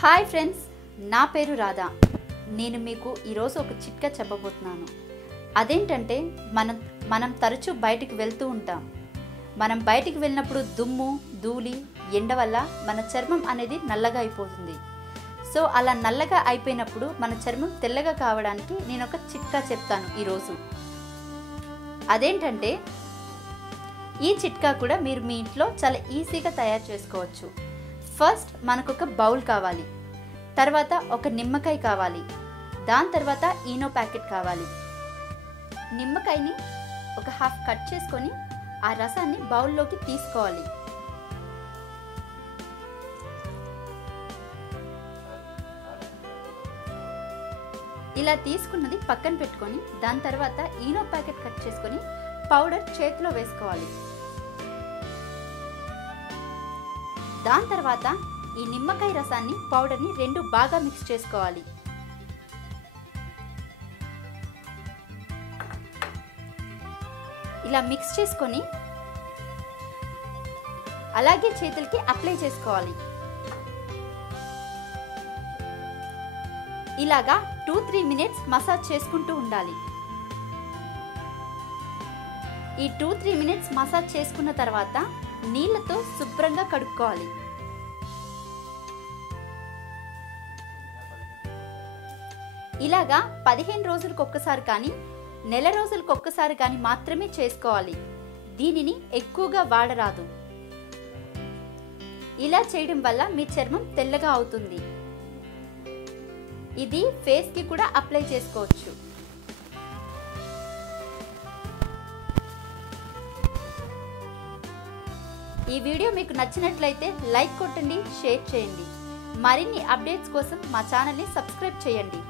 Hi friends నా పేరు రాధా. నేను మీకు ఈరోజు ఒక చిట్కా చెప్పబోతున్నాను. అదేంటంటే మనం మనం తరచూ బయటికి వెళ్తూ ఉంటాం. మనం బయటికి వెళ్ళినప్పుడు దుమ్ము ధూళి ఎండ వల్ల మన చర్మం అనేది నల్లగా అయిపోతుంది. సో అలా నల్లగా అయిపోయినప్పుడు మన చర్మం తెల్లగా కావడానికి నేను ఒక చిట్కా చెప్తాను ఈరోజు. అదేంటంటే ఈ చిట్కా కూడా మీరు మీ ఇంట్లో చాలా ఈజీగా తయారు చేసుకోవచ్చు. ఫస్ట్ మనకు ఒక బౌల్ కావాలి. తర్వాత ఒక నిమ్మకాయ కావాలి. దాని తర్వాత ఈనో ప్యాకెట్ కావాలి. నిమ్మకాయని ఒక హాఫ్ కట్ చేసుకొని ఆ రసాన్ని బౌల్లోకి తీసుకోవాలి. ఇలా తీసుకున్నది పక్కన పెట్టుకొని దాని తర్వాత ఈనో ప్యాకెట్ కట్ చేసుకొని పౌడర్ చేతిలో వేసుకోవాలి. దాని తర్వాత ఈ నిమ్మకాయ రసాన్ని పౌడర్ని రెండు బాగా మిక్స్ చేసుకోవాలి. ఇలా మిక్స్ చేసుకొని అలాగే చేతులకి అప్లై చేసుకోవాలి. ఇలాగా టూ త్రీ మినిట్స్ మసాజ్ చేసుకుంటూ ఉండాలి. ఈ టూ త్రీ మినిట్స్ మసాజ్ చేసుకున్న తర్వాత నీళ్ళతో శుభ్రంగా కడుక్కోవాలి. ఇలాగా పదిహేను రోజులకు ఒక్కసారి కానీ నెల రోజులకు ఒక్కసారి కానీ మాత్రమే చేసుకోవాలి. దీనిని ఎక్కువగా వాడరాదు. ఇలా చేయడం వల్ల మీ చర్మం తెల్లగా అవుతుంది. ఇది ఫేస్కి కూడా అప్లై చేసుకోవచ్చు. ఈ వీడియో మీకు నచ్చినట్లయితే లైక్ కొట్టండి షేర్ చేయండి. మరిన్ని అప్డేట్స్ కోసం మా ఛానల్ని సబ్స్క్రైబ్ చేయండి.